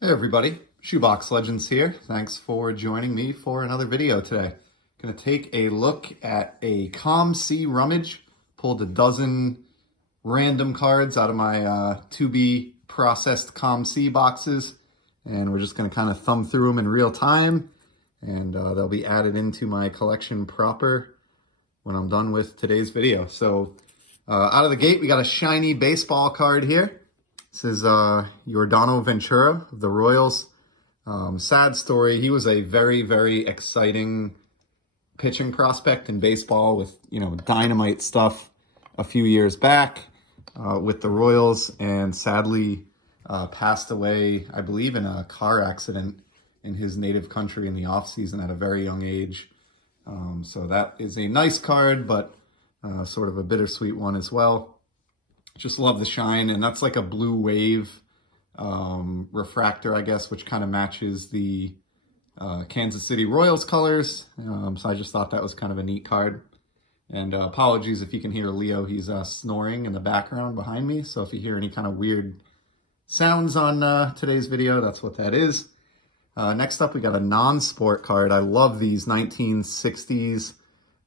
Hey everybody, Shoebox Legends here. Thanks for joining me for another video today. Going to take a look at a COMC rummage. Pulled a dozen random cards out of my to-be processed COMC boxes, and we're just going to kind of thumb through them in real time, and they'll be added into my collection proper when I'm done with today's video. So out of the gate, we got a shiny baseball card here. This is Yordano Ventura of the Royals. Sad story. He was a very, very exciting pitching prospect in baseball with, dynamite stuff a few years back with the Royals, and sadly passed away, I believe, in a car accident in his native country in the offseason at a very young age. So that is a nice card, but sort of a bittersweet one as well. Just love the shine, and that's like a blue wave refractor, I guess, which kind of matches the Kansas City Royals colors. So I just thought that was kind of a neat card. And apologies if you can hear Leo, he's snoring in the background behind me. So if you hear any kind of weird sounds on today's video, that's what that is. Next up, we got a non-sport card. I love these 1960s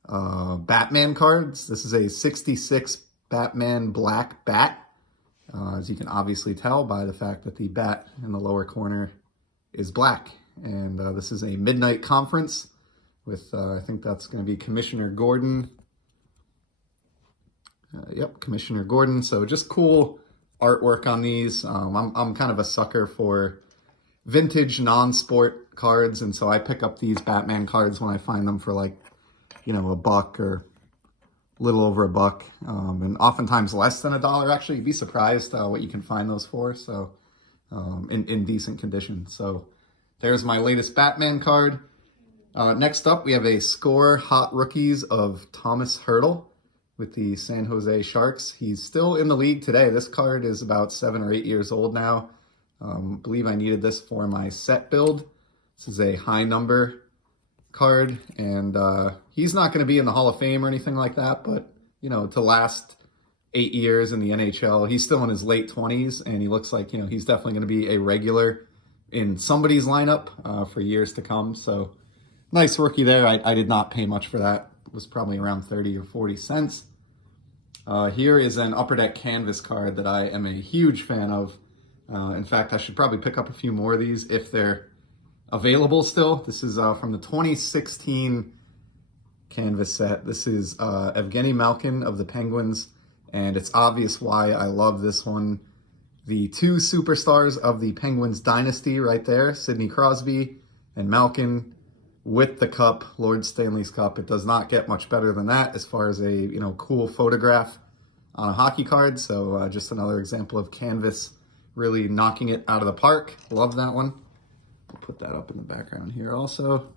Batman cards. This is a 66 Batman Black Bat, as you can obviously tell by the fact that the bat in the lower corner is black. And this is a Midnight Conference with, I think that's going to be Commissioner Gordon. Yep, Commissioner Gordon. So just cool artwork on these. I'm kind of a sucker for vintage non-sport cards, and so I pick up these Batman cards when I find them for like, a buck or little over a buck, and oftentimes less than $1. Actually, you'd be surprised what you can find those for. So in decent condition. So there's my latest Batman card. Next up, we have a Score Hot Rookies of Thomas Hertl with the San Jose Sharks. He's still in the league today. This card is about 7 or 8 years old now. I believe I needed this for my set build. This is a high number card, and he's not going to be in the Hall of Fame or anything like that, but to last 8 years in the NHL, he's still in his late 20s, and he looks like he's definitely going to be a regular in somebody's lineup for years to come. So nice rookie there. I did not pay much for that. It was probably around 30 or 40 cents. Here is an Upper Deck canvas card that I am a huge fan of. In fact, I should probably pick up a few more of these if they're available still. This is from the 2016 canvas set. This is Evgeny Malkin of the Penguins, and it's obvious why I love this one. The two superstars of the Penguins dynasty right there, Sidney Crosby and Malkin, with the cup, Lord Stanley's Cup. It does not get much better than that as far as a cool photograph on a hockey card. So just another example of canvas really knocking it out of the park. Love that one. I'll put that up in the background here also.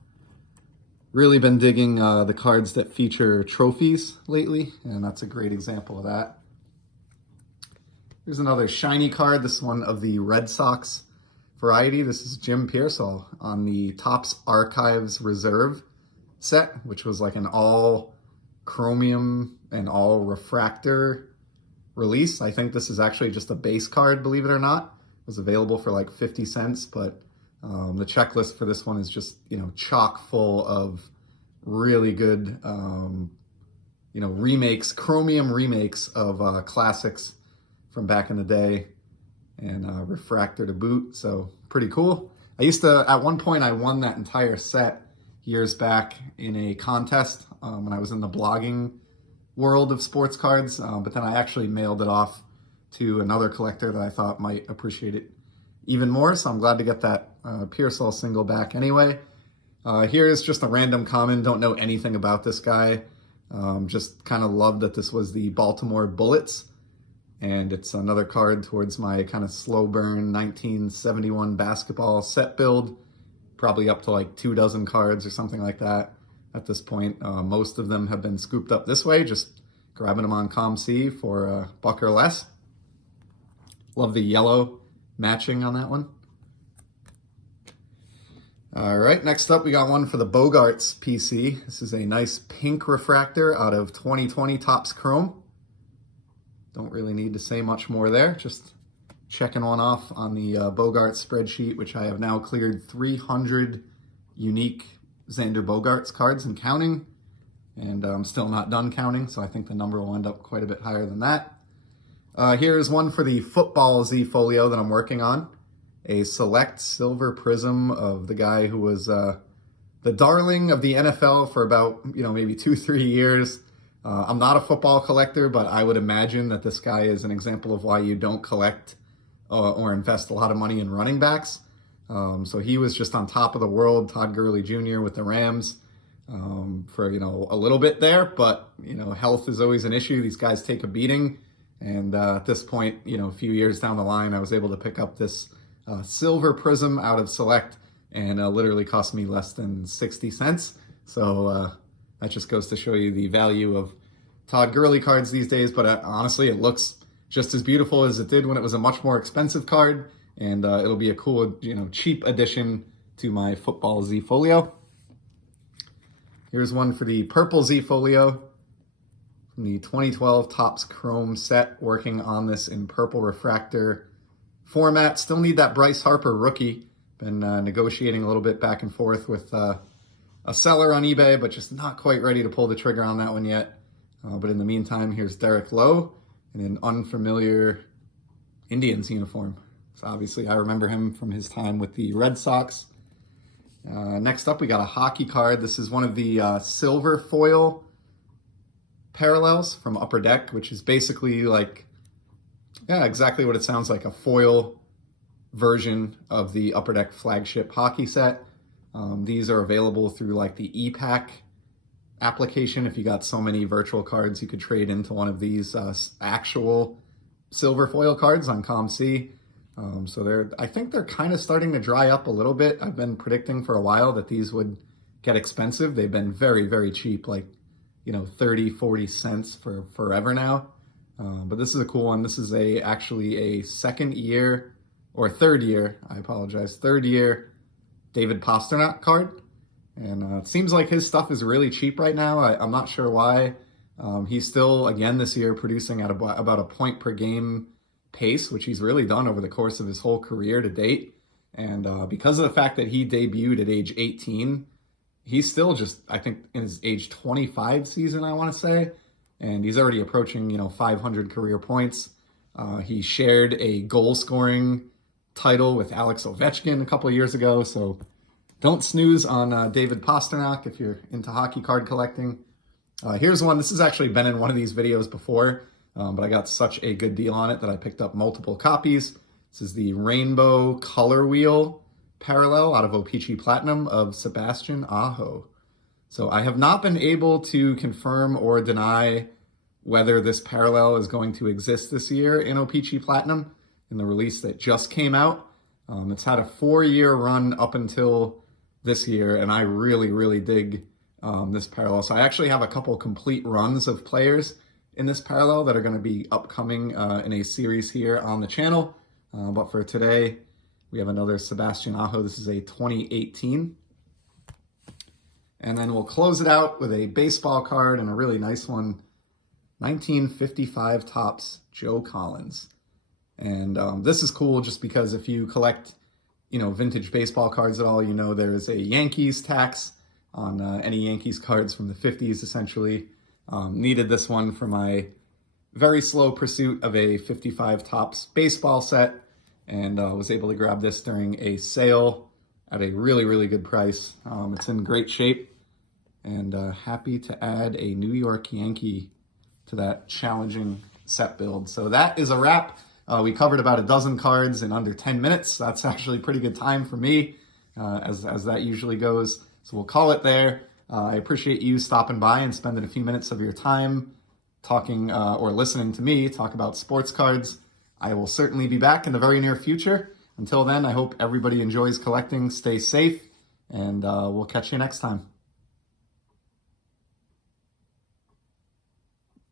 Really been digging the cards that feature trophies lately, and that's a great example of that. Here's another shiny card, this one of the Red Sox variety. This is Jim Piersall on the Topps Archives Reserve set, which was like an all chromium and all refractor release. I think this is actually just a base card, believe it or not. It was available for like 50 cents, but the checklist for this one is just, chock full of really good, remakes, chromium remakes of classics from back in the day, and refractor to boot. So pretty cool. At one point, I won that entire set years back in a contest when I was in the blogging world of sports cards, but then I actually mailed it off to another collector that I thought might appreciate it even more. So I'm glad to get that Piersall single back anyway. Here is just a random common. Don't know anything about this guy. Just kind of love that this was the Baltimore Bullets. And it's another card towards my kind of slow burn 1971 basketball set build. Probably up to like 24 cards or something like that at this point. Most of them have been scooped up this way, just grabbing them on COMC for a buck or less. Love the yellow matching on that one. All right, next up we got one for the Bogarts PC. This is a nice pink refractor out of 2020 Topps Chrome. Don't really need to say much more there. Just checking one off on the Bogart spreadsheet, which I have now cleared 300 unique Xander Bogaerts cards and counting. And I'm still not done counting, so I think the number will end up quite a bit higher than that. Here's one for the Football Z folio that I'm working on. A select silver prism of the guy who was the darling of the NFL for about, maybe 2-3 years. I'm not a football collector, but I would imagine that this guy is an example of why you don't collect or invest a lot of money in running backs. So he was just on top of the world, Todd Gurley Jr. with the Rams. For, a little bit there, but, health is always an issue. These guys take a beating. And at this point, a few years down the line, I was able to pick up this silver prism out of Select, and literally cost me less than 60 cents. So that just goes to show you the value of Todd Gurley cards these days. But honestly, it looks just as beautiful as it did when it was a much more expensive card. And it'll be a cool, cheap addition to my Football Z folio. Here's one for the Purple Z folio from the 2012 Topps Chrome set, working on this in purple refractor format. Still need that Bryce Harper rookie. Been negotiating a little bit back and forth with a seller on eBay, but just not quite ready to pull the trigger on that one yet. But in the meantime, here's Derek Lowe in an unfamiliar Indians uniform. So obviously I remember him from his time with the Red Sox. Next up, we got a hockey card. This is one of the silver foil parallels from Upper Deck, which is basically like, exactly what it sounds like, a foil version of the Upper Deck flagship hockey set. These are available through like the ePack application. If you got so many virtual cards, you could trade into one of these actual silver foil cards on COMC. So I think they're kind of starting to dry up a little bit. I've been predicting for a while that these would get expensive. They've been very, very cheap, like, 30, 40 cents for forever now. But this is a cool one. This is actually a third year David Pastrnak card. And it seems like his stuff is really cheap right now. I'm not sure why. He's still, again, this year producing at about a point per game pace, which he's really done over the course of his whole career to date. And because of the fact that he debuted at age 18, he's still just, I think, in his age 25 season, I want to say. And he's already approaching, 500 career points. He shared a goal scoring title with Alex Ovechkin a couple of years ago. So don't snooze on David Pastrnak if you're into hockey card collecting. Here's one. This has actually been in one of these videos before. But I got such a good deal on it that I picked up multiple copies. This is the Rainbow Color Wheel parallel out of O-Pee-Chee Platinum of Sebastian Aho. So I have not been able to confirm or deny whether this parallel is going to exist this year in O-Pee-Chee Platinum in the release that just came out. It's had a 4-year run up until this year, and I really, really dig this parallel. So I actually have a couple complete runs of players in this parallel that are going to be upcoming in a series here on the channel. But for today, we have another Sebastian Aho. This is a 2018. And then we'll close it out with a baseball card and a really nice one. 1955 Topps Joe Collins. And this is cool just because if you collect, vintage baseball cards at all, there is a Yankees tax on any Yankees cards from the 50s, essentially. Needed this one for my very slow pursuit of a 55 Topps baseball set, and was able to grab this during a sale at a really, really good price. It's in great shape, and happy to add a New York Yankee to that challenging set build. So that is a wrap. We covered about a dozen cards in under 10 minutes. That's actually a pretty good time for me, as that usually goes. So we'll call it there. I appreciate you stopping by and spending a few minutes of your time talking or listening to me talk about sports cards. I will certainly be back in the very near future. Until then, I hope everybody enjoys collecting, stay safe, and we'll catch you next time.